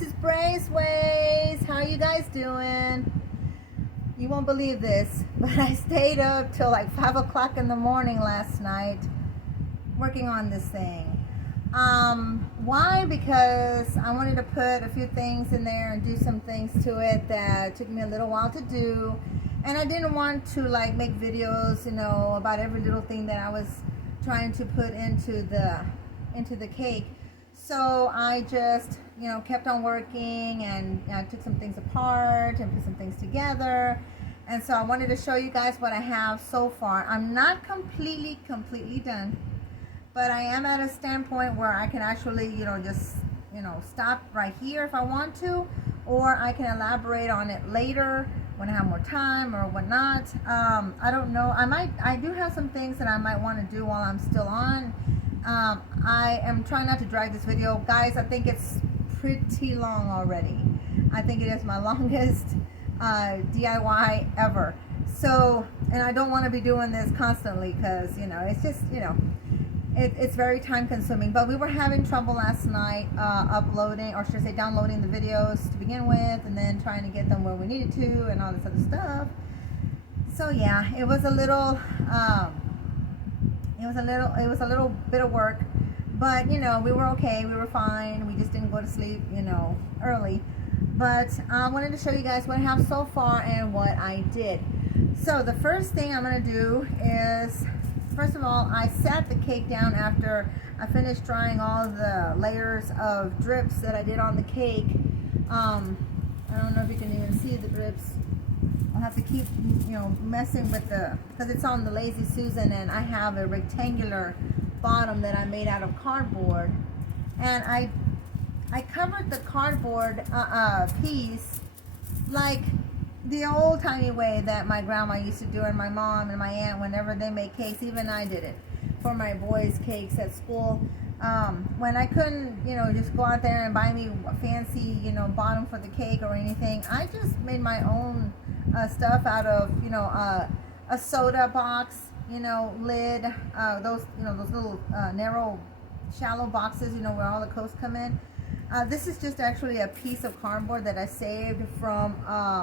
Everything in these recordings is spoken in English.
this is Brey's Ways. How you guys doing? You won't believe this, but I stayed up till like 5 o'clock in the morning last night working on this thing. Why? Because I wanted to put a few things in there and do some things to it that took me a little while to do. And I didn't want to like make videos, about every little thing that I was trying to put into the cake. So I just, kept on working, and I took some things apart and put some things together. And so I wanted to show you guys what I have so far. I'm not completely done, but I am at a standpoint where I can actually, just, stop right here if I want to, or I can elaborate on it later when I have more time or whatnot. I don't know. I do have some things that I might want to do while I'm still on. I am trying not to drag this video. Guys, I think it's pretty long already. I think it is my longest DIY ever. So, and I don't want to be doing this constantly because, it's just, it's very time consuming. But we were having trouble last night uploading, or should I say downloading the videos to begin with, and then trying to get them where we needed to and all this other stuff. So yeah, it was a little bit of work, but we were okay. We were fine. We just didn't go to sleep, early. But I wanted to show you guys what I have so far and what I did. So the first thing I'm going to do is, first of all, I sat the cake down after I finished drying all the layers of drips that I did on the cake. I don't know if you can even see the drips. I'll have to keep, messing with because it's on the Lazy Susan, and I have a rectangular bottom that I made out of cardboard. And I covered the cardboard piece like the old-timey way that my grandma used to do, and my mom and my aunt, whenever they made cakes. Even I did it for my boys' cakes at school. When I couldn't, just go out there and buy me a fancy, bottom for the cake or anything, I just made my own stuff out of, a soda box, lid, those little narrow, shallow boxes, where all the coats come in. This is just actually a piece of cardboard that I saved from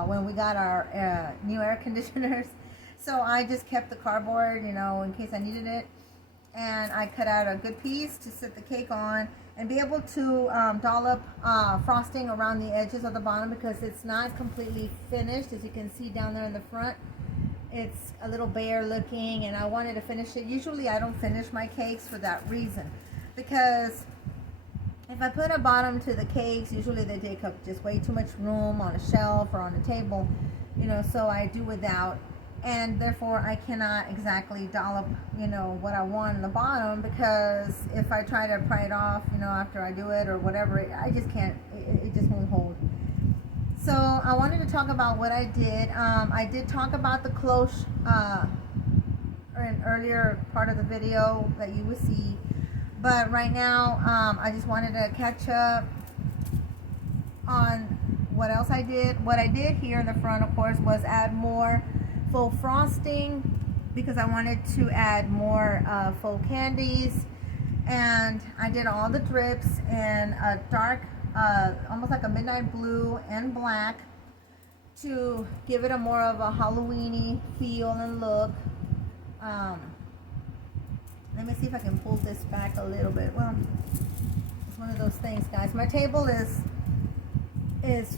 when we got our new air conditioners. So I just kept the cardboard, in case I needed it. And I cut out a good piece to set the cake on and be able to dollop frosting around the edges of the bottom, because it's not completely finished. As you can see down there in the front, it's a little bare looking, and I wanted to finish it. Usually I don't finish my cakes for that reason, because if I put a bottom to the cakes, usually they take up just way too much room on a shelf or on a table, so I do without. And therefore I cannot exactly dollop, what I want in the bottom, because if I try to pry it off, after I do it or whatever, I just can't, it just won't hold. So I wanted to talk about what I did. I did talk about the cloche in an earlier part of the video that you will see. But right now, I just wanted to catch up on what else I did. What I did here in the front, of course, was add more faux frosting, because I wanted to add more faux candies. And I did all the drips in a dark, almost like a midnight blue and black, to give it a more of a Halloween-y feel and look. Let me see if I can pull this back a little bit. Well, it's one of those things, guys. My table is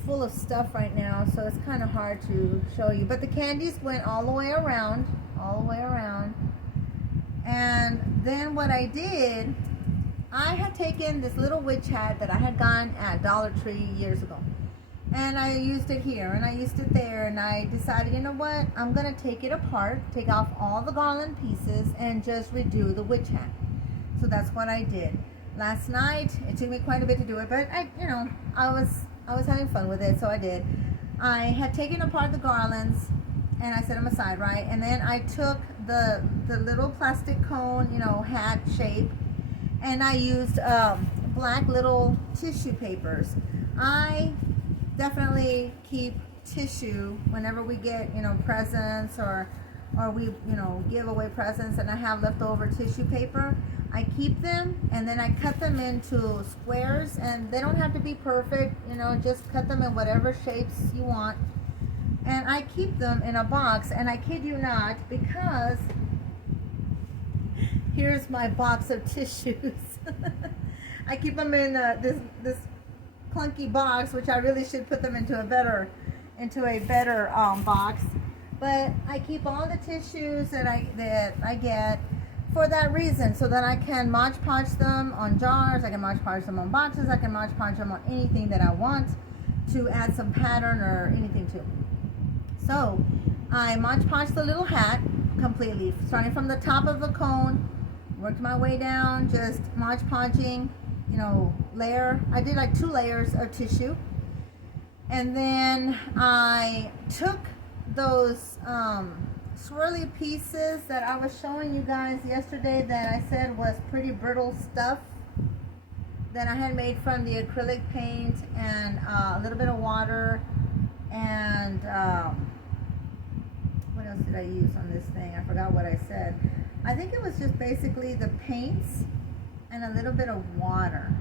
full of stuff right now, so it's kind of hard to show you. But the candies went all the way around, And then what I did, I had taken this little witch hat that I had gotten at Dollar Tree years ago, and I used it here, and I used it there, and I decided, you know what, I'm going to take it apart, take off all the garland pieces, and just redo the witch hat. So that's what I did. Last night, it took me quite a bit to do it, but I was having fun with it, so I did. I had taken apart the garlands, and I set them aside, right? And then I took the little plastic cone, hat shape, and I used black little tissue papers. I definitely keep tissue whenever we get, presents, or we, give away presents, and I have leftover tissue paper. I keep them and then I cut them into squares, and they don't have to be perfect, you know, just cut them in whatever shapes you want. And I keep them in a box, and I kid you not, because here's my box of tissues. I keep them in this clunky box, which I really should put them into a better box. But I keep all the tissues that I get for that reason, so that I can Mod Podge them on jars, I can Mod Podge them on boxes, I can Mod Podge them on anything that I want to add some pattern or anything to. So I Mod Podge the little hat completely, starting from the top of the cone, worked my way down, just Mod Podging, you know, layer. I did like 2 layers of tissue, and then I took those swirly pieces that I was showing you guys yesterday that I said was pretty brittle stuff that I had made from the acrylic paint and a little bit of water, and what else did I use on this thing? I forgot what I said. I think it was just basically the paints and a little bit of water,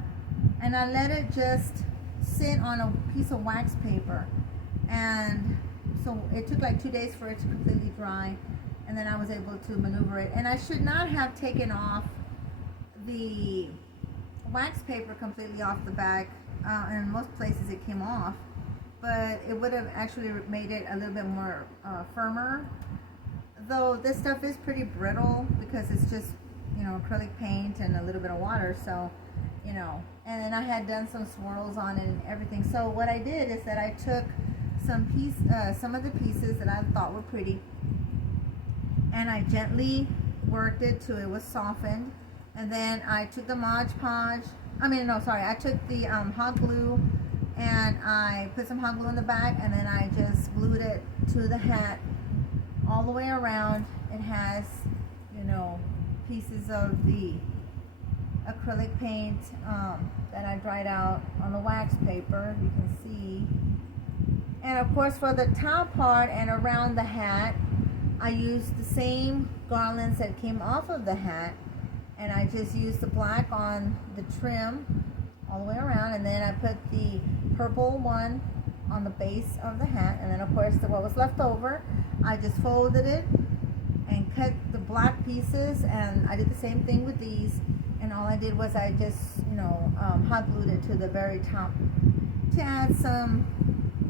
and I let it just sit on a piece of wax paper, and so it took like 2 days for it to completely dry, and then I was able to maneuver it. And I should not have taken off the wax paper completely off the back, and in most places it came off, but it would have actually made it a little bit more firmer, though this stuff is pretty brittle because it's just, you know, acrylic paint and a little bit of water. So, you know, and then I had done some swirls on it and everything. So what I did is that I took some of the pieces that I thought were pretty, and I gently worked it till it was softened, and then I took the Mod Podge, I took the hot glue, and I put some hot glue in the back, and then I just glued it to the hat all the way around. It has, you know, pieces of the acrylic paint that I dried out on the wax paper, you can see. And of course, for the top part and around the hat, I used the same garlands that came off of the hat, and I just used the black on the trim all the way around, and then I put the purple one on the base of the hat, and then of course what was left over, I just folded it and cut the black pieces, and I did the same thing with these, and all I did was I just, you know, hot glued it to the very top to add some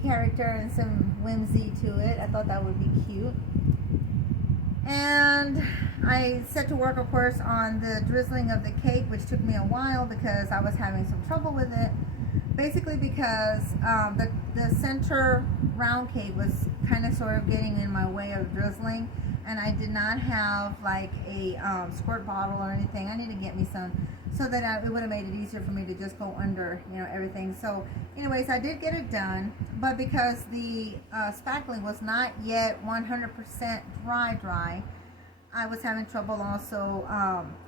character and some whimsy to it. I thought that would be cute. And I set to work, of course, on the drizzling of the cake, which took me a while because I was having some trouble with it. Basically because the center round cake was kind of sort of getting in my way of drizzling, and I did not have like a squirt bottle or anything. I need to get me some, so that it would have made it easier for me to just go under, you know, everything. So anyways, I did get it done, but because the spackling was not yet 100% dry, I was having trouble also,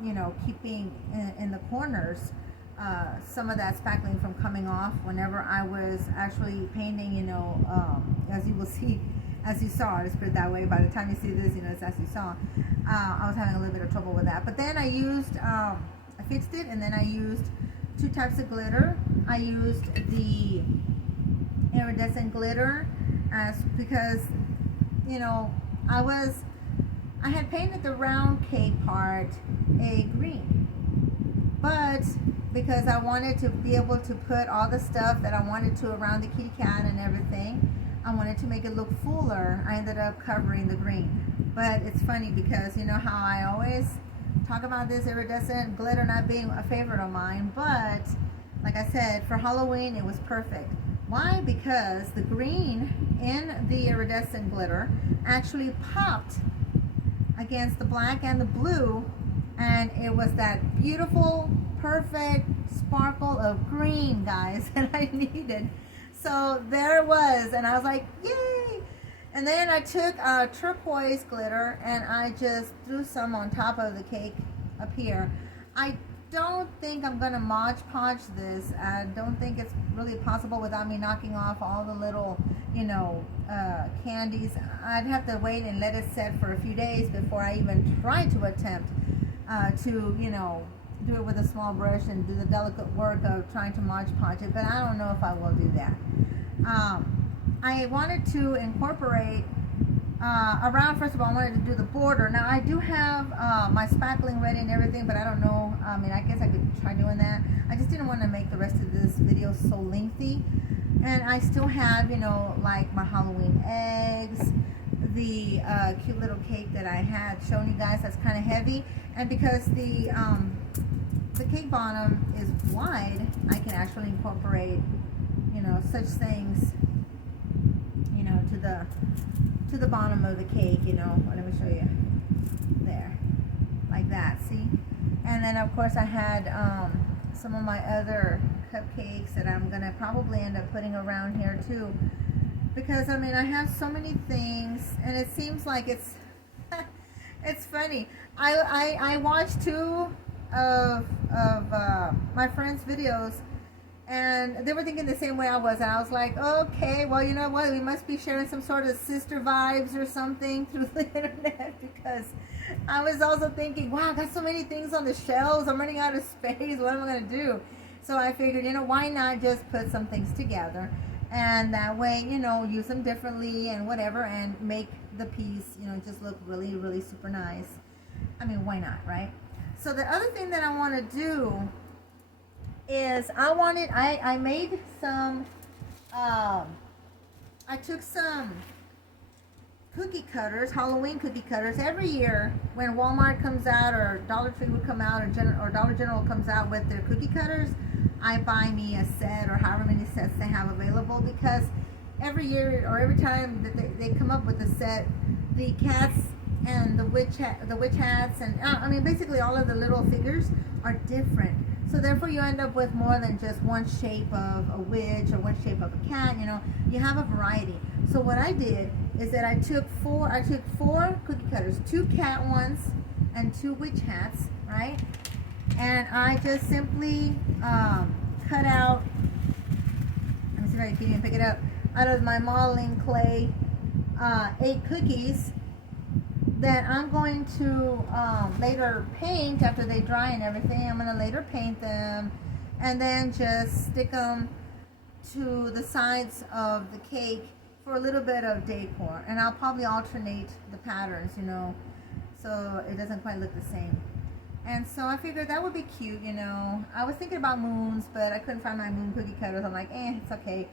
you know, keeping in the corners some of that spackling from coming off whenever I was actually painting, you know, as you will see, as you saw, let's put it that way. By the time you see this, you know, it's as you saw. I was having a little bit of trouble with that. But then I used, I fixed it, and then I used 2 types of glitter. I used the iridescent glitter because, you know, I had painted the round cake part a green, but because I wanted to be able to put all the stuff that I wanted to around the kitty cat and everything, I wanted to make it look fuller. I ended up covering the green. But it's funny because, you know how I always talk about this iridescent glitter not being a favorite of mine, but like I said, for Halloween it was perfect. Why? Because the green in the iridescent glitter actually popped against the black and the blue, and it was that beautiful, perfect sparkle of green, guys, that I needed. So there it was, and I was like, yay! And then I took turquoise glitter and I just threw some on top of the cake up here. I don't think I'm gonna Mod Podge this. I don't think it's really possible without me knocking off all the little, you know, candies. I'd have to wait and let it set for a few days before I even try to attempt to, you know, do it with a small brush and do the delicate work of trying to Mod Podge it, but I don't know if I will do that. I wanted to incorporate around, first of all, I wanted to do the border. Now I do have my spackling ready and everything, but I don't know, I mean, I guess I could try doing that. I just didn't want to make the rest of this video so lengthy. And I still have, you know, like my Halloween eggs, the cute little cake that I had shown you guys that's kind of heavy. And because the cake bottom is wide, I can actually incorporate, you know, such things, you know, to the bottom of the cake, you know. Let me show you. There. Like that, see? And then of course I had some of my other cupcakes that I'm gonna probably end up putting around here too, because I mean I have so many things, and it seems like it's it's funny. I watched two of my friends' videos, and they were thinking the same way I was, and I was like, okay, well, you know what, we must be sharing some sort of sister vibes or something through the internet, because I was also thinking, wow, I got so many things on the shelves, I'm running out of space, what am I gonna do? So I figured, you know, why not just put some things together, and that way, you know, use them differently and whatever, and make the piece, you know, just look really, really super nice. I mean, why not, right? So the other thing that I want to do is I made some, I took some cookie cutters, Halloween cookie cutters. Every year when Walmart comes out, or Dollar Tree would come out, or Dollar General comes out with their cookie cutters, I buy me a set, or however many sets they have available, because every year or every time that they come up with a set, the cats and the witch hats, and I mean basically all of the little figures are different. So therefore you end up with more than just one shape of a witch or one shape of a cat, you know, you have a variety. So what I did is that I took four cookie cutters, 2 cat ones and 2 witch hats, right? And I just simply cut out, let me see if I can even pick it up, out of my modeling clay, 8 cookies that I'm going to later paint after they dry and everything. I'm going to later paint them and then just stick them to the sides of the cake for a little bit of decor. And I'll probably alternate the patterns, you know, so it doesn't quite look the same. And so I figured that would be cute, you know. I was thinking about moons, but I couldn't find my moon cookie cutters. I'm like, it's okay.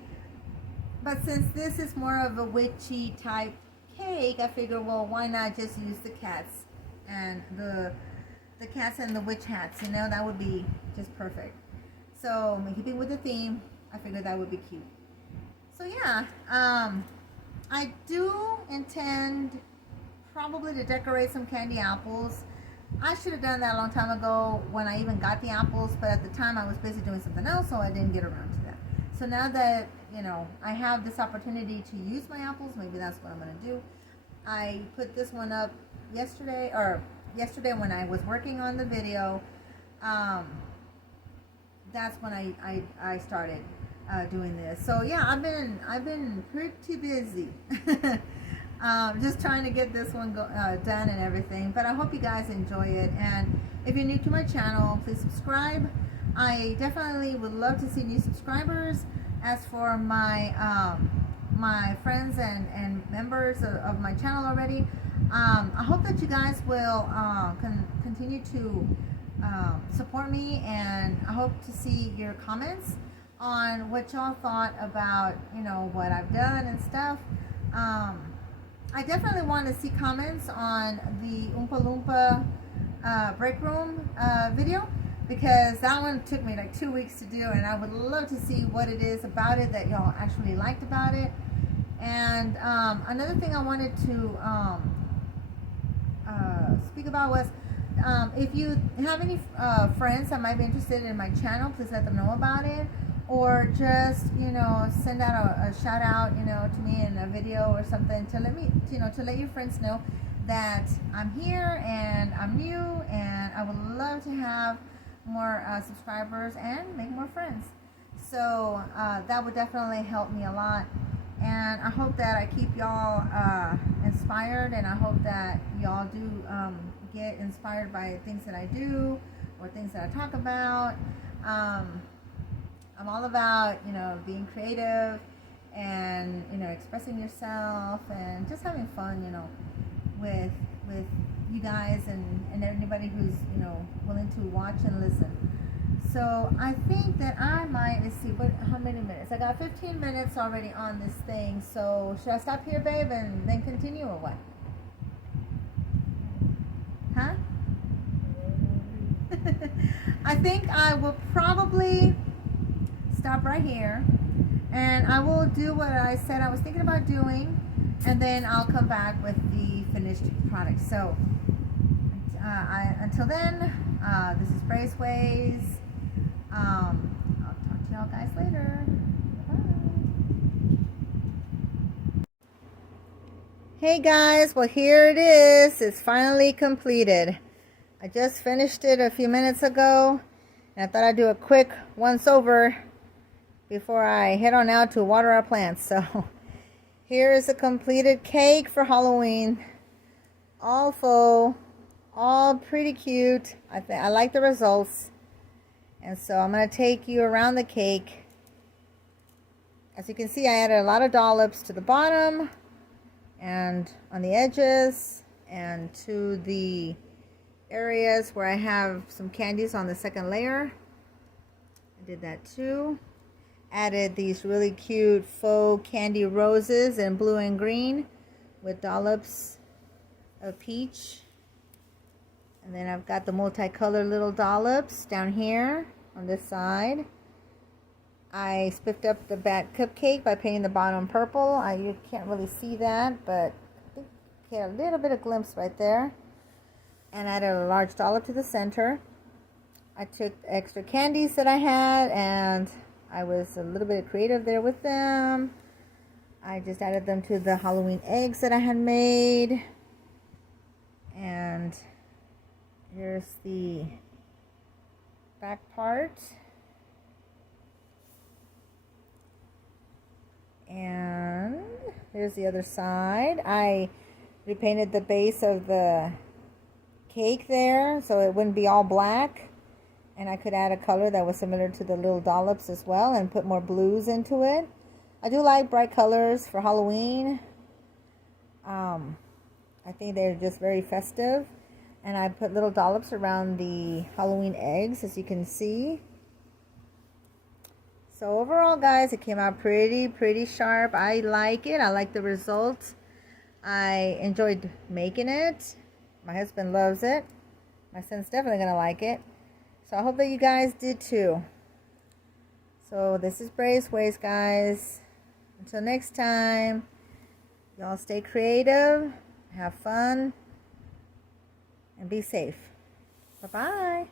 But since this is more of a witchy type cake, I figured, well, why not just use the cats and the cats and the witch hats, you know, that would be just perfect. So keeping with the theme, I figured that would be cute. So yeah, I do intend probably to decorate some candy apples. I should have done that a long time ago when I even got the apples, but at the time I was busy doing something else, so I didn't get around to that. So now that, you know, I have this opportunity to use my apples, maybe that's what I'm going to do. I put this one up yesterday when I was working on the video. That's when I started doing this. So yeah, I've been pretty busy. Just trying to get this one done and everything, but I hope you guys enjoy it. And if you're new to my channel, please subscribe. I definitely would love to see new subscribers. As for my my friends and members of my channel already, I hope that you guys will continue to support me, and I hope to see your comments on what y'all thought about, you know, what I've done and stuff. I definitely want to see comments on the Oompa Loompa break room video, because that one took me like 2 weeks to do, and I would love to see what it is about it that y'all actually liked about it. And another thing I wanted to speak about was, if you have any friends that might be interested in my channel, please let them know about it. Or just, you know, send out a shout out, you know, to me in a video or something, to let me, you know, to let your friends know that I'm here and I'm new, and I would love to have more subscribers and make more friends. So that would definitely help me a lot. And I hope that I keep y'all inspired, and I hope that y'all do get inspired by things that I do, or things that I talk about. I'm all about, being creative and, expressing yourself and just having fun, with you guys and anybody who's, willing to watch and listen. So I think that I might, let's see, how many minutes? I got 15 minutes already on this thing. So should I stop here, babe, and then continue or what? Huh? I think I will probably stop right here, and I will do what I said I was thinking about doing, and then I'll come back with the finished product. So until then, this is Brey's Ways. I'll talk to y'all guys later. Bye. Hey guys, well here it is. It's finally completed. I just finished it a few minutes ago, and I thought I'd do a quick once over before I head on out to water our plants. So here is a completed cake for Halloween. All faux, all pretty cute. I like the results. And so I'm going to take you around the cake. As you can see, I added a lot of dollops to the bottom and on the edges and to the areas where I have some candies on the second layer. I did that too. Added these really cute faux candy roses in blue and green with dollops of peach. And then I've got the multicolored little dollops down here on this side. I spiffed up the bat cupcake by painting the bottom purple. You can't really see that, but I think you get a little bit of glimpse right there. And added a large dollop to the center. I took extra candies that I had, and I was a little bit creative there with them. I just added them to the Halloween eggs that I had made. And here's the back part. And here's the other side. I repainted the base of the cake there so it wouldn't be all black, and I could add a color that was similar to the little dollops as well and put more blues into it. I do like bright colors for Halloween. I think they're just very festive, and I put little dollops around the Halloween eggs, as you can see. So overall, guys, it came out pretty sharp. I like it. I like the results. I enjoyed making it. My husband loves it. My son's definitely going to like it. So I hope that you guys did too. So this is Brey's Ways, guys. Until next time, y'all stay creative, have fun, and be safe. Bye-bye.